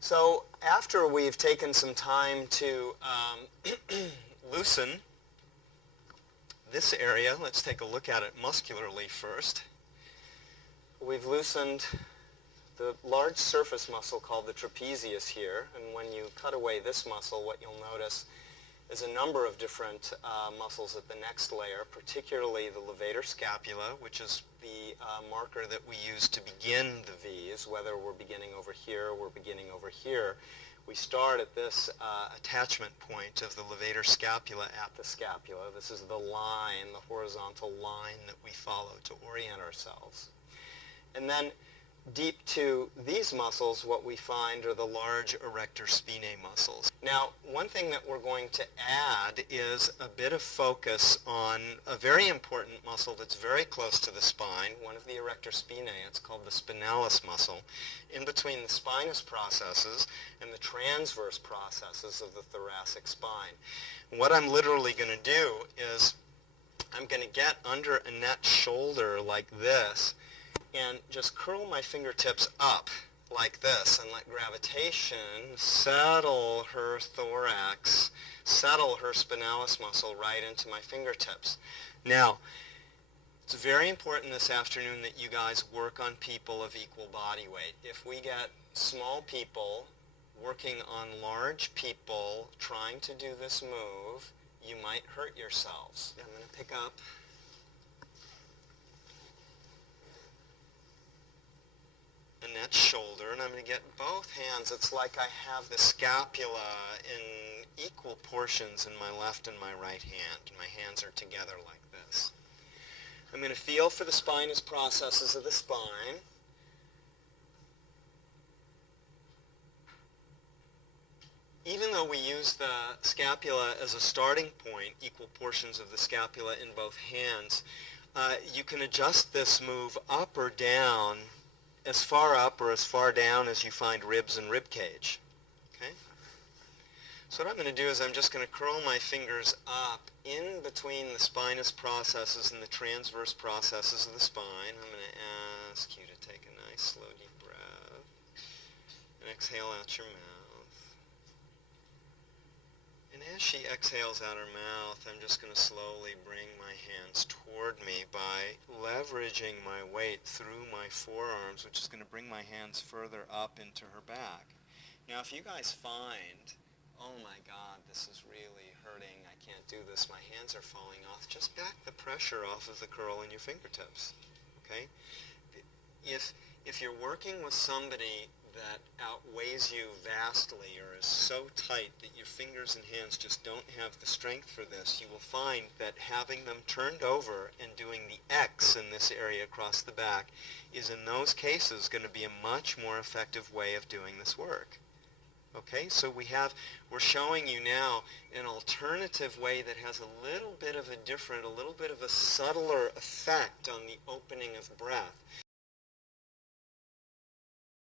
So after we've taken some time to loosen this area, let's take a look at it muscularly first. We've loosened the large surface muscle called the trapezius here, and when you cut away this muscle, what you'll notice is a number of different muscles at the next layer, particularly the levator scapula, which is the marker that we use to begin the V's, whether we're beginning over here or we're beginning over here. We start at this attachment point of the levator scapula at the scapula. This is the line, the horizontal line that we follow to orient ourselves. And then deep to these muscles, what we find are the large erector spinae muscles. Now, one thing that we're going to add is a bit of focus on a very important muscle that's very close to the spine, one of the erector spinae. It's called the spinalis muscle, in between the spinous processes and the transverse processes of the thoracic spine. What I'm literally going to do is I'm going to get under Annette's shoulder like this, and just curl my fingertips up like this and let gravitation settle her thorax, settle her spinalis muscle right into my fingertips. Now, it's very important this afternoon that you guys work on people of equal body weight. If we get small people working on large people trying to do this move, you might hurt yourselves. I'm going to pick up Annette's shoulder, and I'm going to get both hands. It's like I have the scapula in equal portions in my left and my right hand, and my hands are together like this. I'm going to feel for the spinous processes of the spine. Even though we use the scapula as a starting point, equal portions of the scapula in both hands, you can adjust this move up or down, as far up or as far down as you find ribs and rib cage. Okay? So what I'm going to do is I'm just going to curl my fingers up in between the spinous processes and the transverse processes of the spine. I'm going to ask you to take a nice slow deep breath and exhale out your mouth. And as she exhales out her mouth, I'm just going to slowly bring my hands toward me by leveraging my weight through my forearms, which is going to bring my hands further up into her back. Now, if you guys find, oh my God, this is really hurting, I can't do this, my hands are falling off, just back the pressure off of the curl in your fingertips. Okay? If you're working with somebody that outweighs you vastly or is so tight that your fingers and hands just don't have the strength for this, you will find that having them turned over and doing the X in this area across the back is in those cases going to be a much more effective way of doing this work. Okay, so we're showing you now an alternative way that has a little bit of a different, a little bit of a subtler effect on the opening of breath.